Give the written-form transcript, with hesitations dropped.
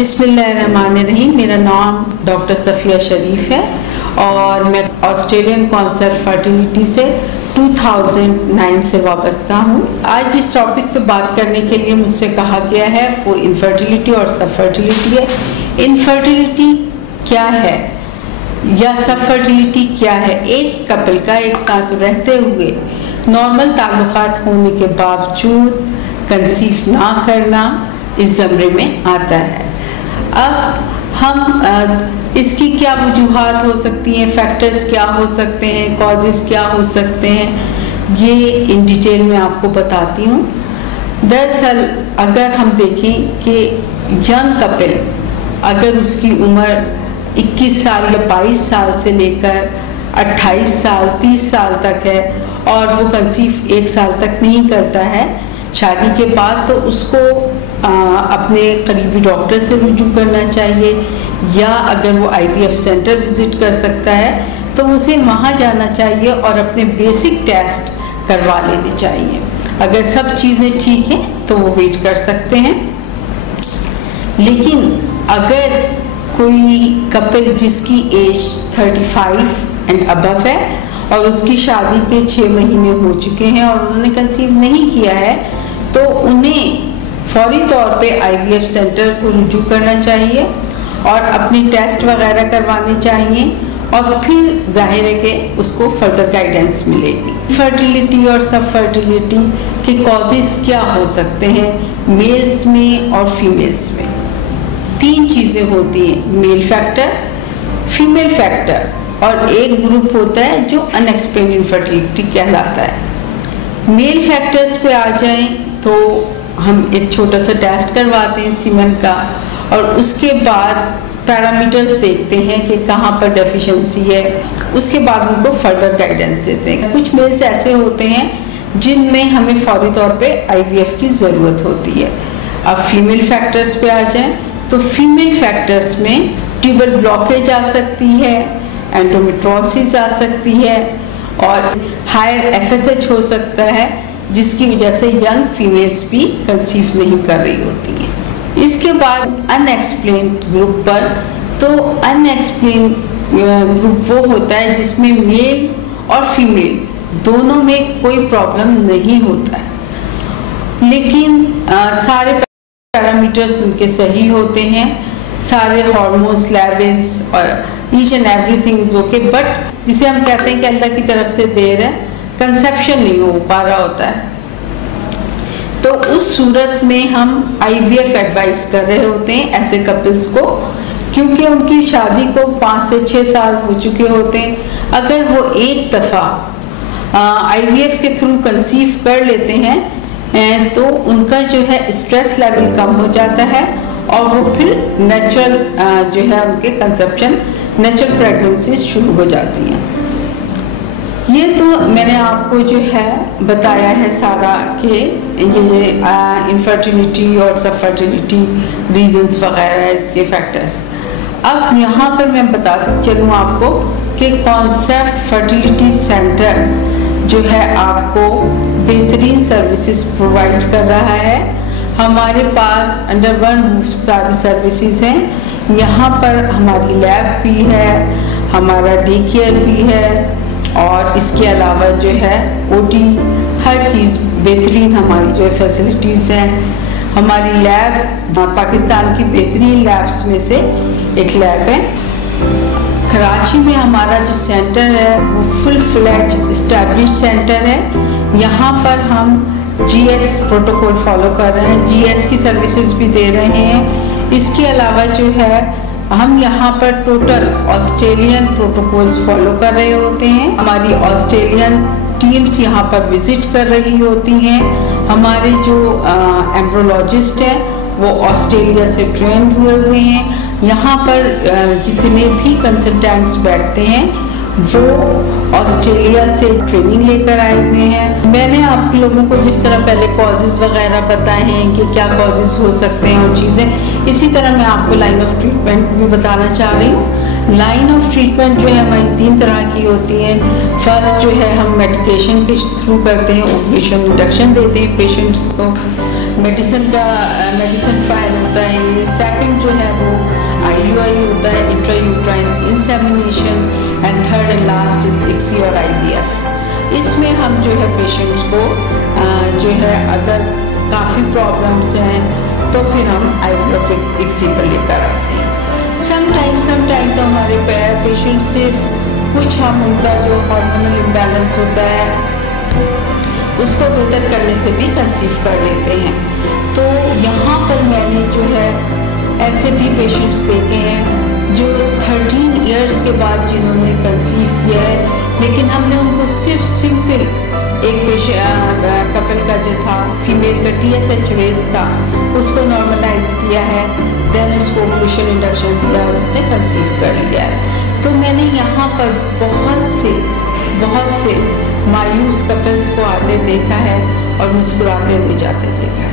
बिस्मिल्लाहिर्रहमानिर्रहीम। मेरा नाम डॉक्टर सफ़िया शरीफ है और मैं ऑस्ट्रेलियन कॉन्सेप्ट फर्टिलिटी से 2009 से वाबस्ता हूँ। आज जिस टॉपिक पे बात करने के लिए मुझसे कहा गया है वो इनफर्टिलिटी और सब फर्टिलिटी है। इनफर्टिलिटी क्या है या सब फर्टिलिटी क्या है? एक कपल का एक साथ रहते हुए नॉर्मल ताल्लुकात होने के बावजूद कंसीव ना करना इस ज़मरे में आता है। अब हम इसकी क्या वजूहात हो सकती हैं, फैक्टर्स क्या हो सकते हैं, कॉजेज़ क्या हो सकते हैं, ये इन डिटेल में आपको बताती हूँ। दरअसल अगर हम देखें कि यंग कपल अगर उसकी उम्र 21 साल या 22 साल से लेकर 28 साल 30 साल तक है और वो कंसीव 1 साल तक नहीं करता है शादी के बाद, तो उसको अपने करीबी डॉक्टर से रुजू करना चाहिए, या अगर वो IVF सेंटर विज़िट कर सकता है तो उसे वहाँ जाना चाहिए और अपने बेसिक टेस्ट करवा लेने चाहिए। अगर सब चीज़ें ठीक हैं तो वो वेट कर सकते हैं। लेकिन अगर कोई कपल जिसकी एज 35 एंड अबव है और उसकी शादी के 6 महीने हो चुके हैं और उन्होंने कंसीव नहीं किया है, तो उन्हें फौरी तौर पे IVF सेंटर को रुजू करना चाहिए और अपने टेस्ट वगैरह करवाने चाहिए और फिर जाहिर है कि उसको फर्दर गाइडेंस मिलेगी। फर्टिलिटी और सब फर्टिलिटी के कॉजेज़ क्या हो सकते हैं मेल्स में और फीमेल्स में? 3 चीज़ें होती हैं, मेल फैक्टर, फीमेल फैक्टर और एक ग्रुप होता है जो अनएक्सप्लेन्ड इनफर्टिलिटी कहलाता है। मेल फैक्टर्स पे आ जाएं तो हम एक छोटा सा टेस्ट करवाते हैं सीमेन का और उसके बाद पैरामीटर्स देखते हैं कि कहाँ पर डेफिशिएंसी है, उसके बाद उनको फर्दर गाइडेंस देते हैं। कुछ मेल्स ऐसे होते हैं जिनमें हमें फौरी तौर पे IVF की ज़रूरत होती है। अब फीमेल फैक्टर्स पे आ जाएं तो फीमेल फैक्टर्स में ट्यूबर ब्लॉकेज आ सकती है, एंडोमेट्रोसिस आ सकती है और हायर FSH हो सकता है, जिसकी वजह से यंग फीमेल्स भी कंसीव नहीं कर रही होती हैं। इसके बाद अनएक्सप्लेन्ड ग्रुप पर, तो अनएक्सप्लेन्ड ग्रुप वो होता है जिसमें मेल और फीमेल दोनों में कोई प्रॉब्लम नहीं होता है, लेकिन सारे पैरामीटर्स उनके सही होते हैं, सारे हार्मोन्स लेवल्स और each and everything is okay, but जिसे हम कहते हैं कि अल्लाह की तरफ से देर है, कंसेप्शन नहीं हो पा रहा होता है। तो उस सूरत में हम IVF एडवाइस कर रहे होते हैं ऐसे कपल्स को, क्योंकि उनकी शादी को 5 से 6 साल हो चुके होते हैं। अगर वो एक दफ़ा IVF के थ्रू कंसीव कर लेते हैं तो उनका जो है स्ट्रेस लेवल कम हो जाता है और वो फिर नेचुरल जो है उनके कंसेप्शन, नेचुरल प्रेगनेंसी शुरू हो जाती हैं। ये तो मैंने आपको जो है बताया है सारा कि ये इनफर्टिलिटी और सब फर्टिलिटी रीजंस वगैरह इसके फैक्टर्स। अब यहाँ पर मैं बताती चलूँ आपको कि कॉन्सेप्ट फर्टिलिटी सेंटर जो है आपको बेहतरीन सर्विसेज प्रोवाइड कर रहा है। हमारे पास अंडर वन रूफ सारी सर्विसेज हैं। यहाँ पर हमारी लैब भी है, हमारा डे केयर भी है और इसके अलावा जो है OT हर चीज़ बेहतरीन हमारी जो फैसिलिटीज़ हैं। हमारी लैब पाकिस्तान की बेहतरीन लैब्स में से एक लैब है। कराची में हमारा जो सेंटर है वो फुल फ्लैज इस्टेब्लिश सेंटर है। यहाँ पर हम GS प्रोटोकॉल फॉलो कर रहे हैं, GS की सर्विसेज भी दे रहे हैं। इसके अलावा जो है हम यहाँ पर टोटल ऑस्ट्रेलियन प्रोटोकॉल्स फॉलो कर रहे होते हैं। हमारी ऑस्ट्रेलियन टीम्स यहाँ पर विजिट कर रही होती हैं। हमारे जो एम्ब्रोलॉजिस्ट हैं वो ऑस्ट्रेलिया से ट्रेंड हुए हैं। यहाँ पर जितने भी कंसल्टेंट्स बैठते हैं वो ऑस्ट्रेलिया से ट्रेनिंग लेकर आए हुए हैं। मैंने आप लोगों को जिस तरह पहले कॉजेज़ वगैरह बताए हैं कि क्या कॉजेज़ हो सकते हैं और चीज़ें, इसी तरह मैं आपको लाइन ऑफ ट्रीटमेंट भी बताना चाह रही हूँ। लाइन ऑफ ट्रीटमेंट जो है हमारी 3 तरह की होती है। फर्स्ट जो है हम मेडिकेशन के थ्रू करते हैं, ओवुलेशन इंडक्शन देते हैं पेशेंट्स को। मेडिसिन ट्रायल होता है। ये सेकंड जो है वो IUI होता है, intrauterine insemination, and third and last is ICSI और IVF। इसमें हम जो है पेशेंट्स को जो है अगर काफ़ी प्रॉब्लम्स हैं तो फिर हम IVF ICSI पर लेकर आते हैं। समटाइम तो हमारे पेशेंट सिर्फ कुछ हम उनका जो हार्मोनल इम्बैलेंस होता है उसको बेहतर करने से भी कंसीव कर लेते हैं। तो यहाँ पर मैंने जो है ऐसे भी पेशेंट्स देखे हैं जो 13 इयर्स के बाद जिन्होंने कंसीव किया है, लेकिन हमने उनको सिर्फ सिंपल एक कपल का जो था फीमेल का TSH रेस था उसको नॉर्मलाइज किया है, देन उसको ओव्यूलेशन इंडक्शन दिया और उसने कंसीव कर लिया है। तो मैंने यहाँ पर बहुत से मायूस कपल्स को आते देखा है और मुस्कुराते हुए जाते देखा है।